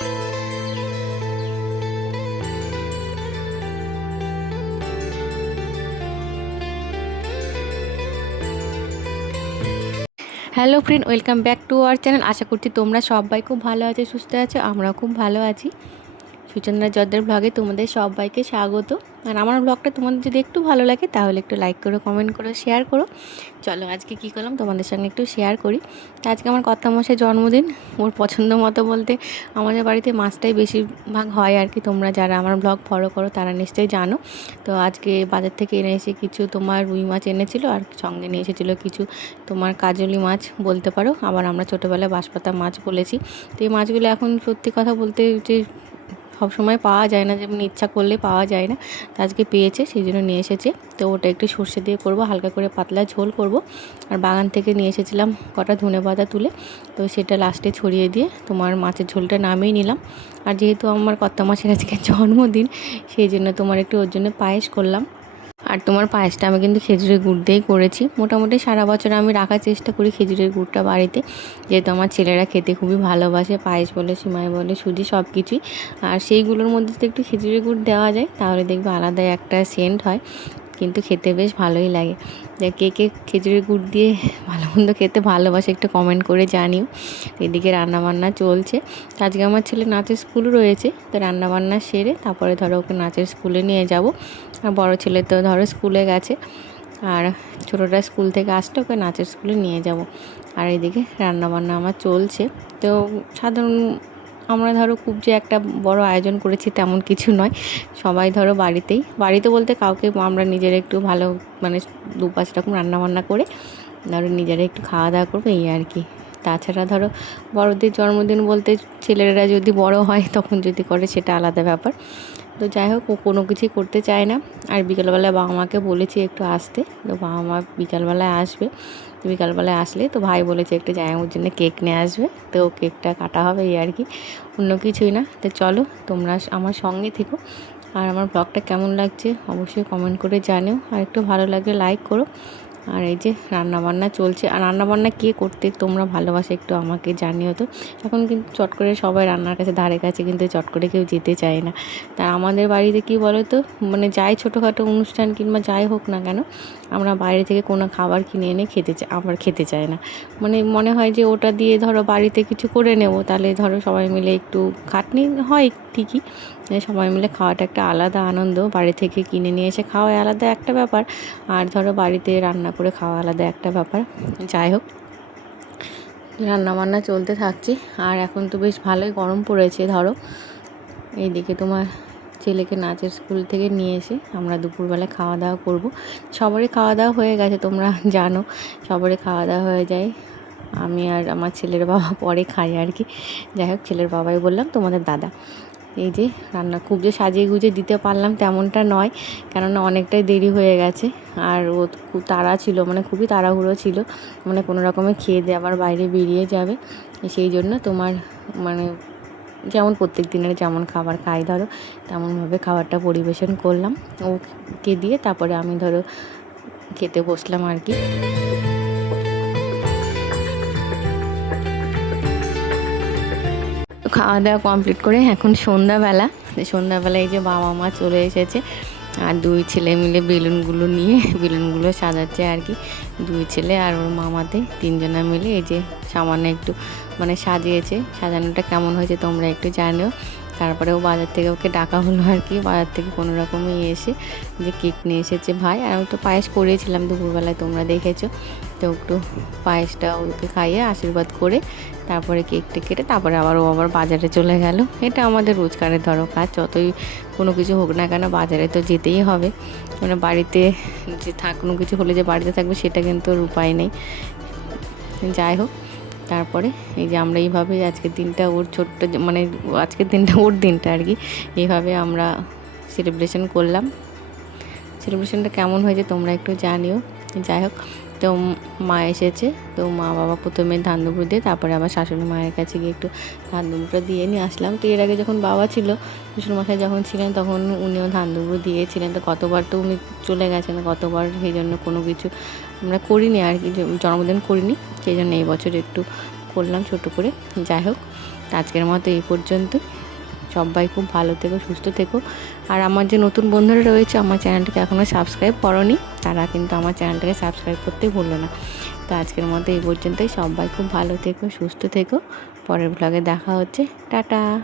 Hello friend, welcome back to our channel. আশা করছি তোমরা সবাই খুব ভালো আছো, সুস্থ আছো। আমরাও খুব ভালো আছি। সুচন্দ্রা জর্দার ব্লগে তোমাদের সবাইকে স্বাগত। আর আমার ব্লগটা তোমাদের যদি একটু ভালো লাগে তাহলে একটু লাইক করো, কমেন্ট করো, শেয়ার করো। চলো আজকে কী করলাম তোমাদের সঙ্গে একটু শেয়ার করি। আজকে আমার কর্তামশাইয়ের জন্মদিন। ওর পছন্দ মতো বলতে আমাদের বাড়িতে মাছটাই বেশিরভাগ হয় আর কি। তোমরা যারা আমার ব্লগ ফলো করো তারা নিশ্চয়ই জানো। তো আজকে বাজার থেকে এনে এসে কিছু তোমার রুই মাছ এনেছিল, আর সঙ্গে নিয়ে এসেছিলো কিছু তোমার কাজলি মাছ বলতে পারো, আবার আমরা ছোটোবেলায় বাঁশপাতা মাছ বলেছি। তো এই মাছগুলো এখন সত্যি কথা বলতে যে সব সময় পাওয়া যায় না, যেমন ইচ্ছা করলে পাওয়া যায় না। তো আজকে পেয়েছে, সেই জন্য নিয়ে এসেছে। তো ওটা একটু সর্ষে দিয়ে করব, হালকা করে পাতলা ঝোল করব। আর বাগান থেকে নিয়ে এসেছিলাম কটা ধনেপাতা তুলে, তো সেটা লাস্টে ছড়িয়ে দিয়ে তোমার মাছের ঝোলটা নামিয়ে নিলাম। আর যেহেতু আমার কর্তামশাইয়ের আজকে জন্মদিন, সেই জন্য তোমার একটু ওর জন্য পায়েস করলাম। আর তোমার পায়েসটা আমি কিন্তু খেজুরের গুড় দিয়েই করেছি। মোটামুটি সারা বছর আমি রাখার চেষ্টা করি খেজুরের গুড়টা বাড়িতে, যেহেতু আমার ছেলেরা খেতে খুবই ভালোবাসে, পায়েস বলে, সিমাই বলে, সুজি সব কিছুই। আর সেইগুলোর মধ্যে যদি একটু খেজুরের গুড় দেওয়া যায় তাহলে দেখবে আলাদাই একটা সেন্ট হয়, কিন্তু খেতে বেশ ভালোই লাগে। কে কে খেজুরের গুড় দিয়ে ভালো মন্দ খেতে ভালোবাসে একটু কমেন্ট করে জানিও। এদিকে রান্নাবান্না চলছে। আজকে আমার ছেলে নাচের স্কুল রয়েছে, তো রান্নাবান্না সেরে তারপরে ধরো ওকে নাচের স্কুলে নিয়ে যাব। আর বড়ো ছেলে তো ধরো স্কুলে গেছে, আর ছোটোটা স্কুল থেকে আসলে ওকে নাচের স্কুলে নিয়ে যাব। আর এইদিকে রান্নাবান্না আমার চলছে। তো সাধারণ আমরা ধরো খুব যে একটা বড় আয়োজন করেছি তেমন কিছু নয়। সবাই ধরো বাড়িতে বলতে কাউকে আমরা নিজেরা একটু ভালো মানে 2-5 রকম রান্নাবান্না করে ধরো নিজেরা একটু খাওয়া দাওয়া করবো, এই আর কি। তাছাড়া ধরো বড়দের জন্মদিন বলতে ছেলেরা যদি বড় হয় তখন যদি করে সেটা আলাদা ব্যাপার। তো যাই হোক, ও কোনো কিছুই করতে চায় না। আর বিকেলবেলায় বাবা মাকে বলেছি একটু আসতে, তো বাবা মা বিকালবেলায় আসবে। তো বিকালবেলায় আসলে তো ভাই বলেছে একটু জামাইয়ের জন্য কেক নিয়ে আসবে, তো কেকটা কাটা হবে, এই আর কি, অন্য কিছুই না। তো চলো তোমরা আমার সঙ্গে থেকো। আর আমার ব্লগটা কেমন লাগছে অবশ্যই কমেন্ট করে জানিও, আর একটু ভালো লাগলে লাইক করো। আর এই যে রান্নাবান্না চলছে। আর রান্নাবান্না কে করতে তোমরা ভালোবাসে একটু আমাকে জানিও তো। এখন কিন্তু চট করে সবাই রান্নার কাছে ধারে কাছে কিন্তু চট করে কেউ যেতে চায় না। তা আমাদের বাড়িতে কী বলো তো, মানে যাই ছোটোখাটো অনুষ্ঠান কিংবা যাই হোক না কেন, আমরা বাইরে থেকে কোনো খাবার কিনে এনে খেতে চাই না। মানে মনে হয় যে ওটা দিয়ে ধরো বাড়িতে কিছু করে নেব, তাহলে ধরো সবাই মিলে একটু খাটনি হয় ঠিকই, সবাই মিলে খাওয়াটা একটা আলাদা আনন্দ। বাড়ি থেকে কিনে নিয়ে এসে খাওয়া আলাদা একটা ব্যাপার, আর ধরো বাড়িতে রান্না করে খাওয়া আলাদা একটা ব্যাপার। যাই হোক, রান্নাবান্না চলতে থাকছে। আর এখন তো বেশ ভালোই গরম পড়েছে ধরো। এইদিকে তোমার ছেলেকে নাচের স্কুল থেকে নিয়ে এসে আমরা দুপুরবেলায় খাওয়া দাওয়া করব। সবারই খাওয়া দাওয়া হয়ে গেছে, তোমরা জানো সবারই খাওয়া দাওয়া হয়ে যায়। আমি আর আমার ছেলের বাবা পরে খাই আর কি। যাই হোক, ছেলের বাবাই বললাম, তোমাদের দাদা। এই যে রান্না খুব যে সাজিয়ে গুজিয়ে দিতে পারলাম তেমনটা নয়, কেননা অনেকটাই দেরি হয়ে গেছে। আর ও খুব তাড়া ছিল, মানে খুবই তাড়াহুড়ো ছিল, মানে কোনো রকমে খেয়ে দিয়ে আবার বাইরে বেরিয়ে যাবে। সেই জন্য তোমার মানে যেমন প্রত্যেক দিনের যেমন খাবার খাই ধরো তেমনভাবে খাবারটা পরিবেশন করলাম। ওকে দিয়ে তারপরে আমি ধরো খেতে বসলাম আর কি। খাওয়া দাওয়া কমপ্লিট করে এখন সন্ধ্যাবেলায় এই যে বাবা মা চলে এসেছে, আর দুই ছেলে মিলে বেলুনগুলো সাজাচ্ছে আর কি। দুই ছেলে আর ওর মামাতে তিনজনা মিলে এই যে সামান্য একটু মানে সাজিয়েছে। সাজানোটা কেমন হয়েছে তোমরা একটু জানিও। তারপরে ও বাজার থেকে ওকে ডাকা হলো আর কি, বাজার থেকে কোনো রকমে এসে যে কেক নিয়ে এসেছে ভাই। আর আমি তো পায়েস করিয়েছিলাম দুপুরবেলায়, তোমরা দেখেছো। তো একটু পায়েসটা ওকে খাইয়ে আশীর্বাদ করে তারপরে কেকটা কেটে তারপরে ও আবার বাজারে চলে গেল। এটা আমাদের রোজগারের ধরো কাজ, যতই কোনো কিছু হোক না কেন বাজারে তো যেতেই হবে। মানে বাড়িতে যে কোনো কিছু হলে যে বাড়িতে থাকবে সেটা কিন্তু ওর উপায় নেই। যাই হোক, তারপরে এই যে আমরা এইভাবেই আজকের দিনটা ওর মানে আজকের দিনটা ওর দিনটা আর কি, এইভাবে আমরা সেলিব্রেশন করলাম। সেলিব্রেশনটা কেমন হয়েছে তোমরা একটু জানিও। যাই হোক, তো মা এসেছে, তো মা বাবা প্রথমে ধান দুপুর দিয়ে তারপরে আবার শাশুড়ি মায়ের কাছে গিয়ে একটু ধান দুপুরটা দিয়ে নিয়ে আসলাম। তো এর আগে যখন বাবা ছিল, শ্বশুরমশাই যখন ছিলেন, তখন উনিও ধান দুপুর দিয়েছিলেন। তো কতবার তো উনি চলে গেছেন, কতবার, সেই জন্য কোনো কিছু আমরা করিনি আর কি, জন্মদিন করিনি, সেই জন্য এই বছর একটু করলাম ছোটো করে। যাই হোক, আজকের মতো এই পর্যন্ত। সবাই খুব ভালো থেকো, সুস্থ থেকো। আর আমার যে নতুন বন্ধুরা রয়েছে আমার চ্যানেলটাকে এখনও সাবস্ক্রাইব করোনি, তারা কিন্তু আমার চ্যানেলটাকে সাবস্ক্রাইব করতে ভুলো না। তো আজকের মতো এই পর্যন্তই। সবাই খুব ভালো থেকো, সুস্থ থেকো। পরের ব্লগে দেখা হচ্ছে। টাটা।